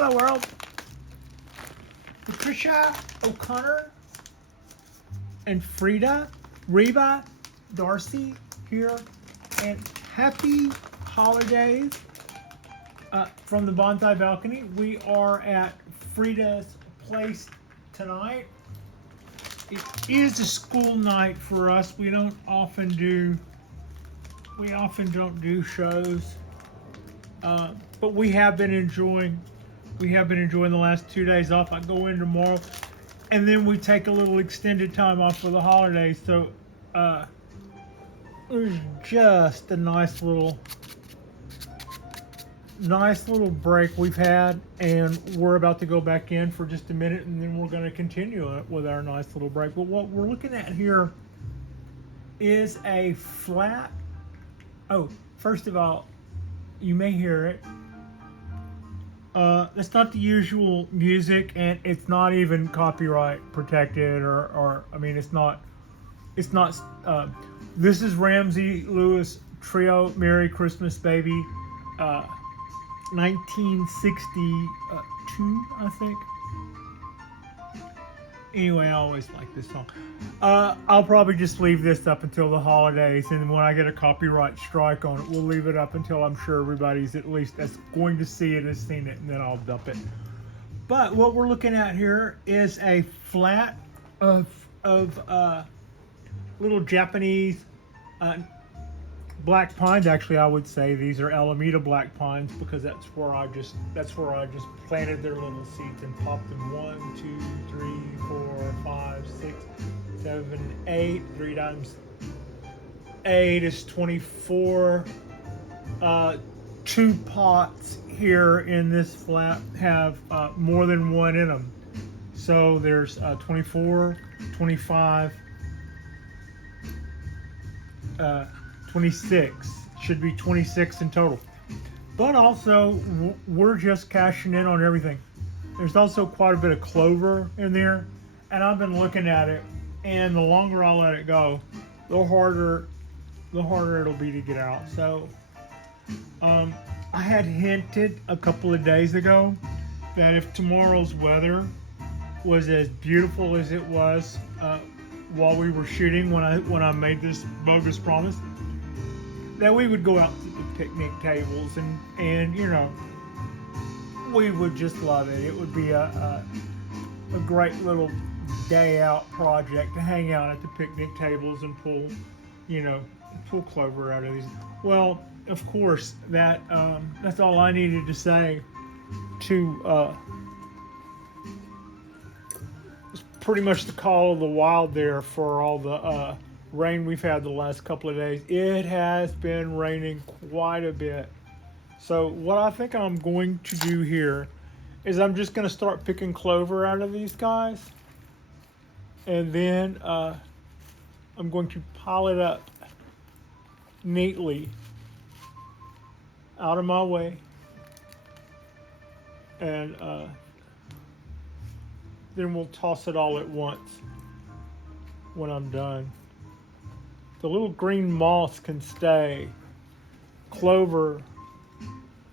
Hello world. Patricia O'Connor and Frida, Reba, Darcy here, and happy holidays from the Bonsai balcony. We are at Frida's place tonight. It is a school night for us. We often don't do shows, but we have been enjoying the last 2 days off. I go in tomorrow, and then we take a little extended time off for the holidays. So it was just a nice little break we've had, and we're about to go back in for just a minute, and then we're going to continue with our nice little break. But what we're looking at here is a flat. Oh, first of all, you may hear it. It's not the usual music, and it's not even copyright protected, or I mean, it's not. This is Ramsey Lewis Trio, "Merry Christmas, Baby," 1962, I think. Anyway, I always like this song. I'll probably just leave this up until the holidays, and when I get a copyright strike on it, we'll leave it up until I'm sure everybody's at least that's going to see it has seen it, and then I'll dump it. But what we're looking at here is a flat of little Japanese black pines. Actually, I would say these are Alameda black pines, because that's where I just planted their little seeds and popped them. 1, 2, 3, 4, 5, 6, 7, 8. 3 times 8 is 24. 2 pots here in this flat have more than one in them. So there's 24, 25, 26. Should be 26 in total. But also, we're just cashing in on everything. There's also quite a bit of clover in there, and I've been looking at it, and the longer I let it go, the harder it'll be to get out. So I had hinted a couple of days ago that if tomorrow's weather was as beautiful as it was while we were shooting, when I made this bogus promise, that we would go out to the picnic tables, and you know, we would just love it. It would be a great little day out project to hang out at the picnic tables and pull clover out of these. Well, of course, that's all I needed to say to it's pretty much the call of the wild there for all the rain we've had the last couple of days. It has been raining quite a bit. So what I think I'm going to do here is I'm just going to start picking clover out of these guys, and then I'm going to pile it up neatly out of my way, and then we'll toss it all at once when I'm done. The little green moss can stay. Clover,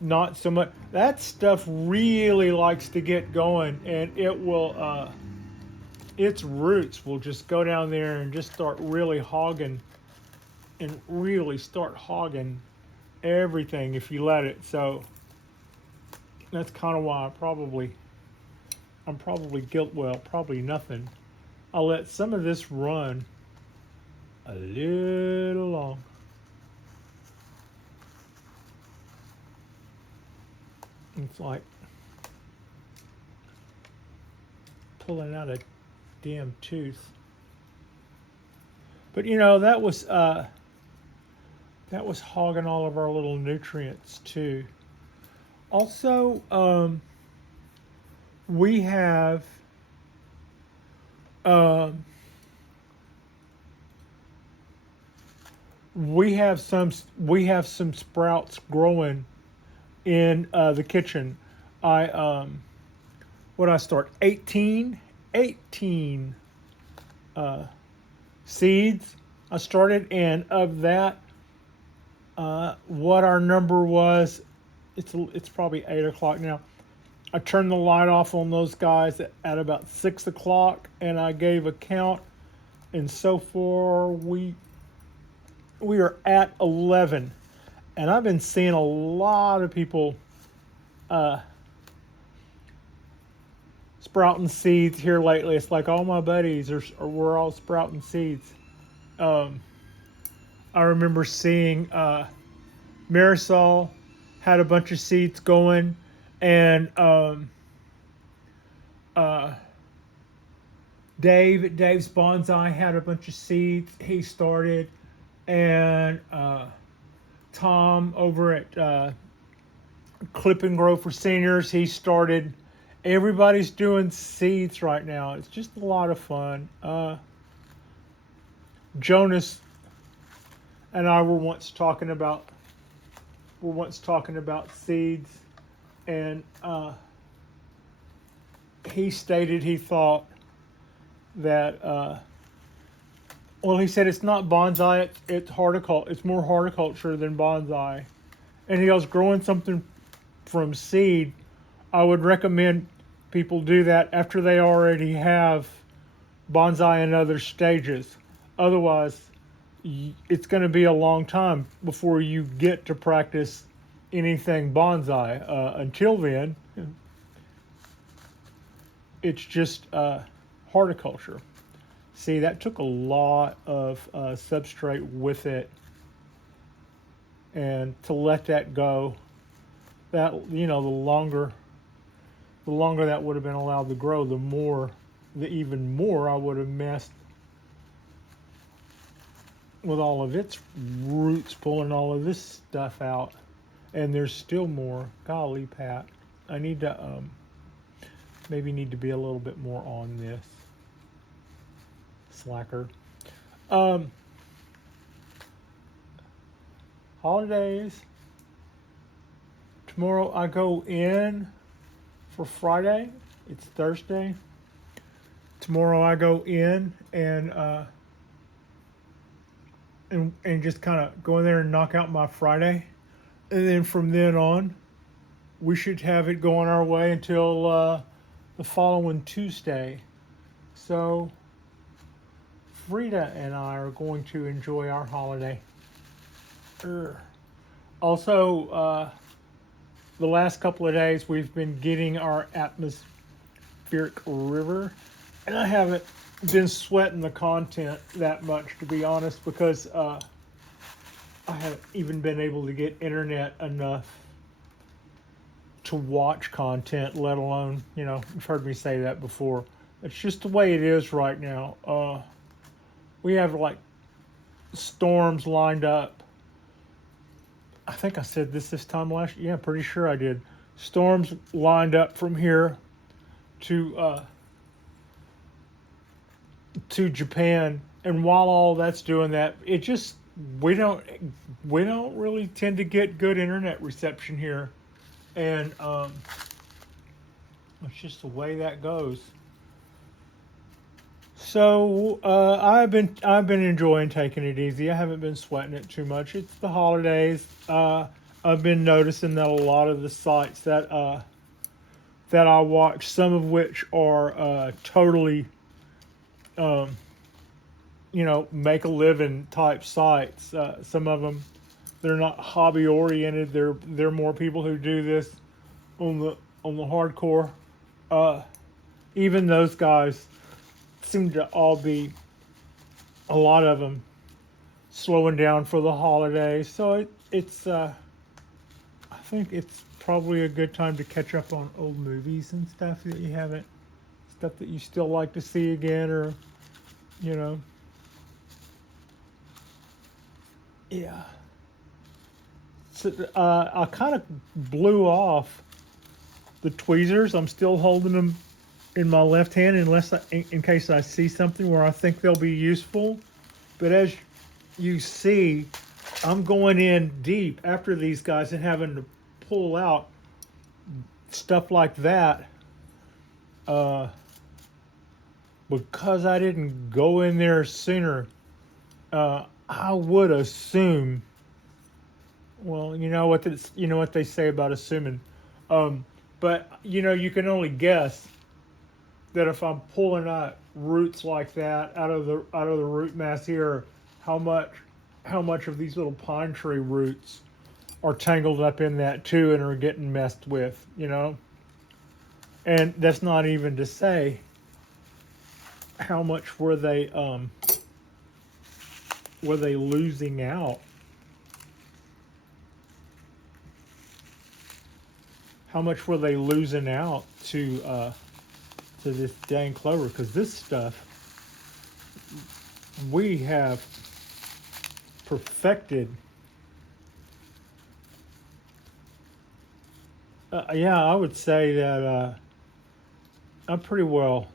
not so much. That stuff really likes to get going, and it will, its roots will just go down there and just start really hogging, and really start hogging everything if you let it. So that's kind of why probably nothing. I'll let some of this run a little long. It's like pulling out a damn tooth. But you know, that was hogging all of our little nutrients too. Also, we have some sprouts growing in the kitchen. I start 18 seeds I started, and of that, what our number was, it's probably 8 o'clock now. I turned the light off on those guys at about 6 o'clock, and I gave a count, and so far we are at 11, and I've been seeing a lot of people uh, sprouting seeds here lately. It's like all my buddies we're all sprouting seeds. Um, I remember seeing Marisol had a bunch of seeds going, and uh, Dave's Bonsai had a bunch of seeds he started, and Tom over at Clip and Grow for Seniors, he started. Everybody's doing seeds right now. It's just a lot of fun. Jonas and I were once talking about seeds, and he stated he thought that he said it's not bonsai, it's horticulture. It's more horticulture than bonsai, and he goes, growing something from seed, I would recommend people do that after they already have bonsai in other stages. Otherwise, it's going to be a long time before you get to practice anything bonsai. Until then, it's just horticulture. See, that took a lot of substrate with it, and to let that go, that the longer that would have been allowed to grow, the even more I would have messed with all of its roots, pulling all of this stuff out. And there's still more. Golly, Pat, I need to maybe need to be a little bit more on this. Slacker. Holidays. Tomorrow I go in for Friday. It's Thursday. Tomorrow I go in and just kind of go in there and knock out my Friday. And then from then on, we should have it going our way until the following Tuesday. So Frida and I are going to enjoy our holiday. Also, the last couple of days we've been getting our atmospheric river, and I haven't been sweating the content that much, to be honest, because I haven't even been able to get internet enough to watch content, let alone, you've heard me say that before. It's just the way it is right now. We have like storms lined up. I think I said this time last year. Yeah, pretty sure I did. Storms lined up from here to Japan, and while all that's doing that, it just we don't really tend to get good internet reception here, and it's just the way that goes. So I've been enjoying taking it easy. I haven't been sweating it too much. It's the holidays. I've been noticing that a lot of the sites that I watch, some of which are totally make a living type sites. Some of them, they're not hobby oriented. They're more people who do this on the hardcore. Even those guys seem to all be, a lot of them, slowing down for the holidays. So it's I think it's probably a good time to catch up on old movies and stuff that you haven't, stuff that you still like to see again, or yeah. So I kind of blew off the tweezers. I'm still holding them in my left hand in case I see something where I think they'll be useful. But as you see, I'm going in deep after these guys and having to pull out stuff like that because I didn't go in there sooner. I would assume, well, you know what they say about assuming. But you can only guess that if I'm pulling out roots like that out of the root mass here, how much of these little pine tree roots are tangled up in that too and are getting messed with. And that's not even to say how much were they losing out. How much were they losing out to this dang clover? Because this stuff we have perfected. Yeah, I would say that I'm pretty well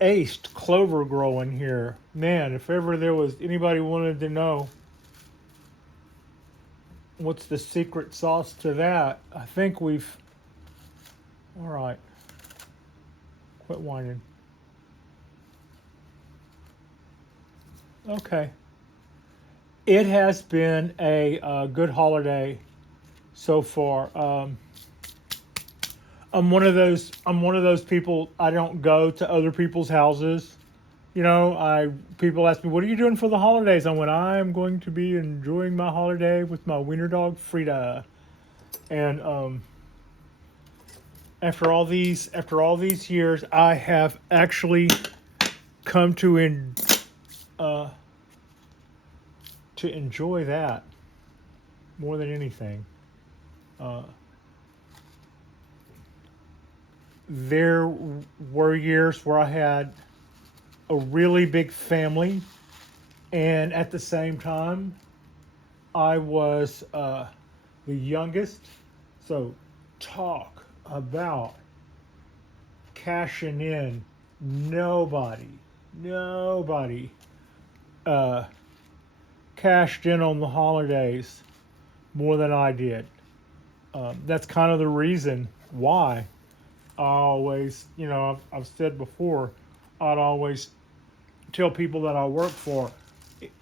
aced clover growing here. Man, if ever there was anybody wanted to know what's the secret sauce to that, I think we've. All right, quit whining. Okay, it has been a good holiday so far. I'm one of those people. I don't go to other people's houses. People ask me, "What are you doing for the holidays?" I went, "I'm going to be enjoying my holiday with my wiener dog Frida." And after all these years, I have actually come uh, to enjoy that more than anything. Uh, there were years where I had a really big family, and at the same time, I was the youngest. So, talk about cashing in. Nobody uh, cashed in on the holidays more than I did. That's kind of the reason why I always, I've said before, I'd always tell people that I work for,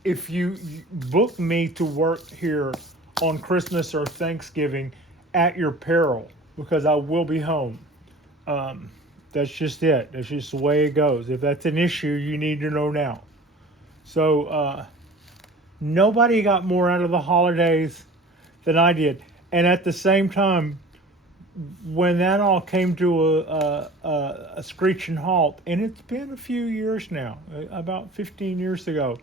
if you book me to work here on Christmas or Thanksgiving, at your peril, because I will be home. Um, that's just it. That's just the way it goes. If that's an issue, you need to know now. So nobody got more out of the holidays than I did. And at the same time, when that all came to a screeching halt, and it's been a few years now, about 15 years ago,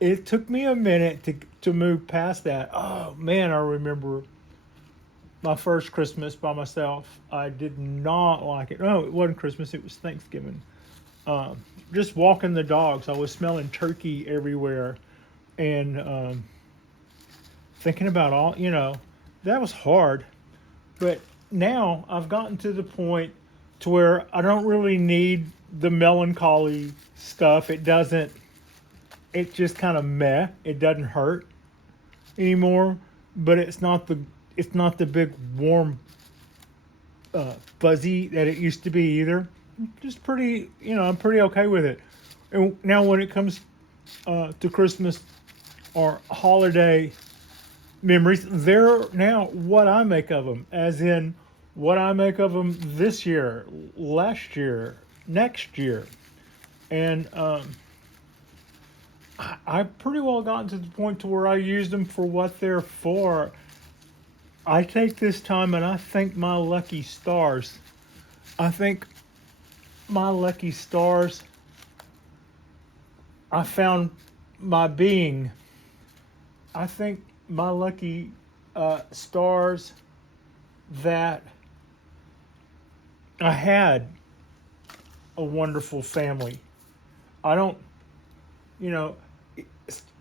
it took me a minute to move past that. Oh man, I remember my first Christmas by myself. I did not like it. No, it wasn't Christmas, it was Thanksgiving. Um, just walking the dogs, I was smelling turkey everywhere, and thinking about that was hard. But now I've gotten to the point to where I don't really need the melancholy stuff. It just kind of meh. It doesn't hurt anymore, but it's not the big warm fuzzy that it used to be either. Just pretty, I'm pretty okay with it. And now when it comes to Christmas or holiday memories, they're now what I make of them, as in what I make of them this year, last year, next year. And I've pretty well gotten to the point to where I use them for what they're for. I take this time and I thank my lucky stars. I think my lucky stars, I found my being. I think my lucky stars that I had a wonderful family. I don't, you know,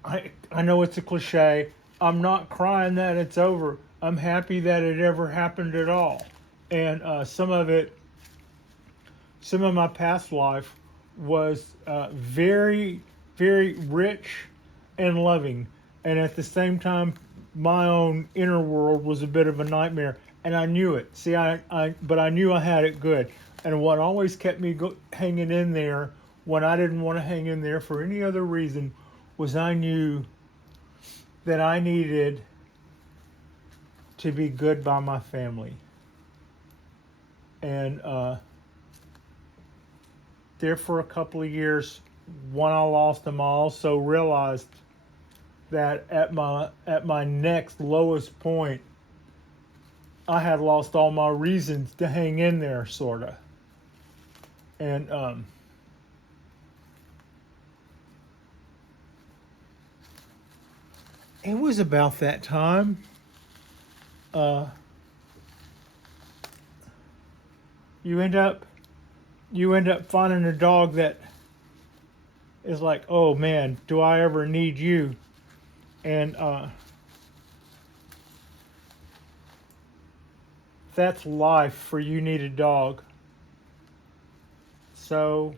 I know it's a cliche. I'm not crying that it's over. I'm happy that it ever happened at all. And some of my past life was very, very rich and loving. And at the same time, my own inner world was a bit of a nightmare. And I knew it. See, but I knew I had it good. And what always kept me hanging in there when I didn't want to hang in there for any other reason was I knew that I needed to be good by my family. and there for a couple of years. When I lost them, I also realized that at my next lowest point, I had lost all my reasons to hang in there, sorta. And it was about that time. Uh, you end up finding a dog that is like, oh man, do I ever need you? And that's life for you need a dog. So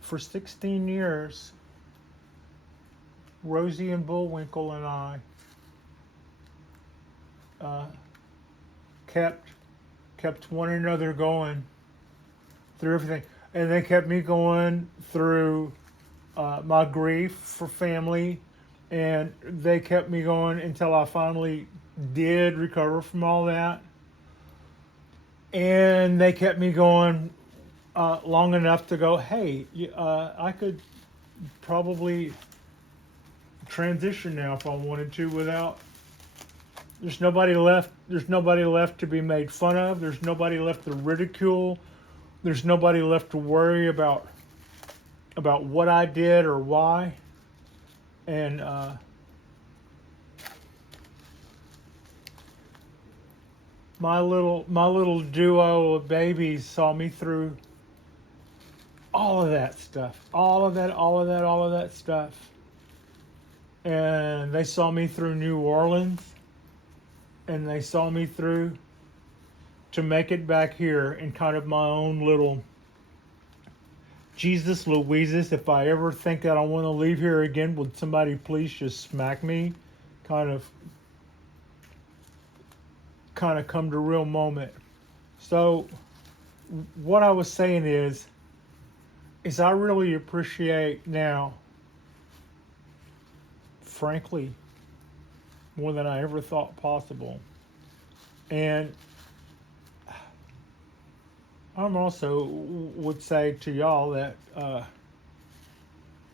for 16 years, Rosie and Bullwinkle and I kept one another going through everything, and they kept me going through my grief for family, and they kept me going until I finally did recover from all that, and they kept me going long enough to go, hey, I could probably transition now if I wanted to without. There's nobody left. There's nobody left to be made fun of. There's nobody left to ridicule. There's nobody left to worry about what I did or why. And my little duo of babies saw me through all of that stuff, all of that stuff. And they saw me through New Orleans, and they saw me through to make it back here in kind of my own little Jesus Louises. If I ever think that I want to leave here again, would somebody please just smack me? Kind of come to real moment. So what I was saying is I really appreciate now, frankly, more than I ever thought possible. And I'm also would say to y'all that I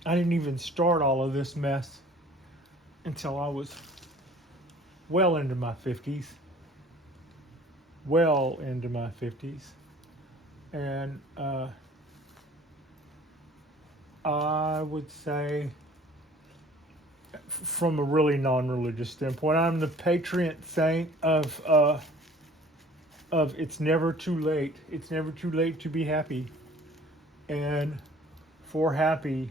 didn't even start all of this mess until I was well into my 50s. Well into my 50s. And I would say, from a really non-religious standpoint, I'm the patron saint of it's never too late. It's never too late to be happy. And for happy,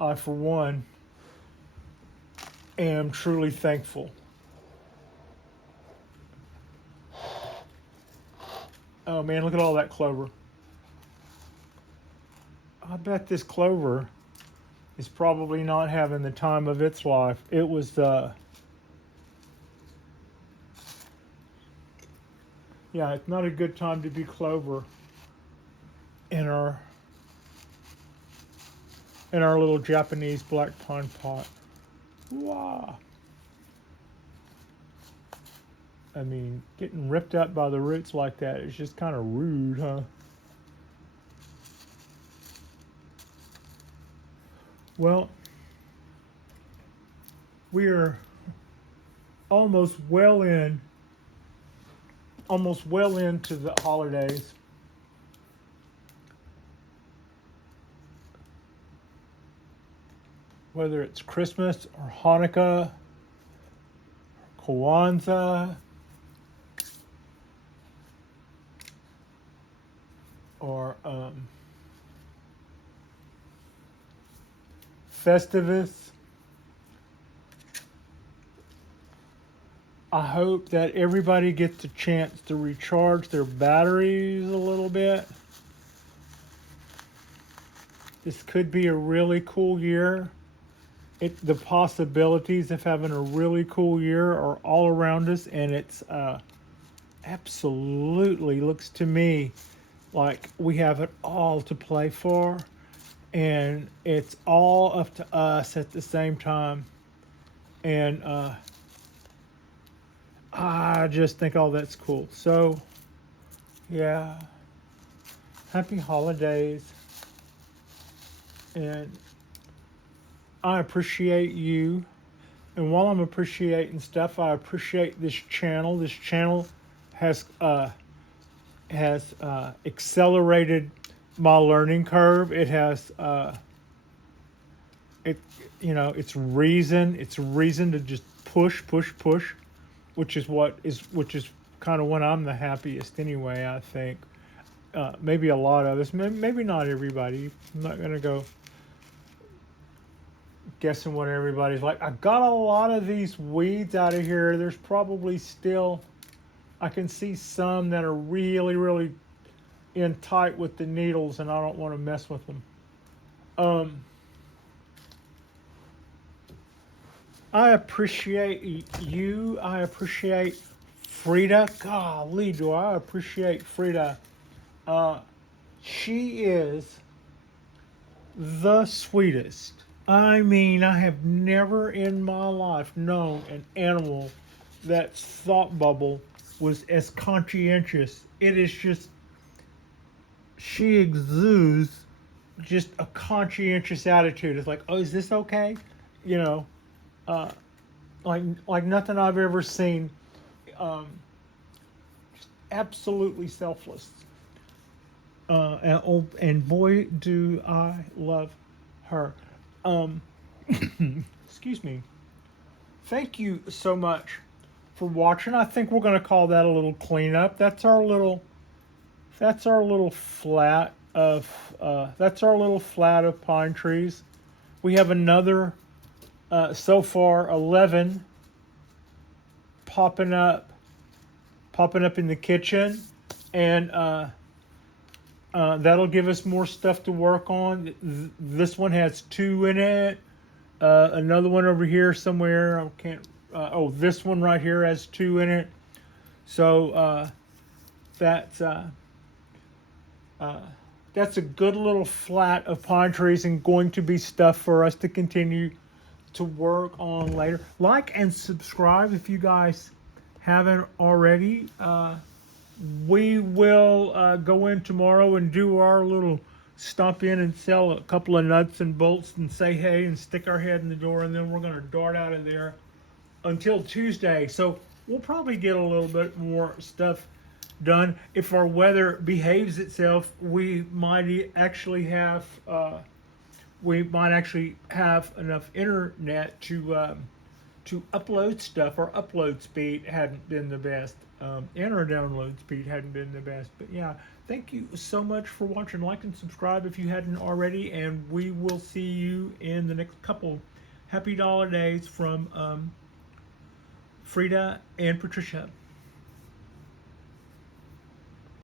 I, for one, am truly thankful. Oh man, look at all that clover. I bet this clover is probably not having the time of its life. It was yeah, it's not a good time to be clover in our little Japanese black pine pot. Wow. I mean, getting ripped up by the roots like that is just kind of rude, huh? Well, we are almost well into the holidays. Whether it's Christmas or Hanukkah, Kwanzaa, or Festivus. I hope that everybody gets a chance to recharge their batteries a little bit. This could be a really cool year. The possibilities of having a really cool year are all around us, and it's absolutely looks to me like we have it all to play for, and it's all up to us at the same time. And I just think all that's cool. So yeah, happy holidays. And I appreciate you. And while I'm appreciating stuff, I appreciate this channel. This channel has accelerated my learning curve. It has it it's reason to just push, which is kind of when I'm the happiest anyway. I think maybe a lot of us, maybe not everybody. I'm not gonna go guessing what everybody's like. I got a lot of these weeds out of here. There's probably still, I can see some that are really, really in tight with the needles, and I don't want to mess with them. I appreciate you. I appreciate Frida. Golly, do I appreciate Frida. She is the sweetest. I mean, I have never in my life known an animal that thought bubble was as conscientious. It is just, she exudes just a conscientious attitude. It's like, oh, is this okay? You know, uh, like nothing I've ever seen. Just absolutely selfless. And boy, do I love her. Excuse me. Thank you so much for watching. I think we're going to call that a little cleanup. That's our little flat of pine trees. We have another so far 11 popping up in the kitchen, and that'll give us more stuff to work on. This one has 2 in it. Another one over here somewhere. I can't. This one right here has 2 in it. So that's a good little flat of pine trees, and going to be stuff for us to continue to work on later. Like and subscribe if you guys haven't already. We will go in tomorrow and do our little stop in and sell a couple of nuts and bolts and say hey and stick our head in the door, and then we're going to dart out of there until Tuesday. So we'll probably get a little bit more stuff done. If our weather behaves itself, we might actually have enough internet to upload stuff. Our upload speed hadn't been the best, and our download speed hadn't been the best. But yeah, thank you so much for watching. Like and subscribe if you hadn't already, and we will see you in the next couple. Happy holidays from Frida and Patricia.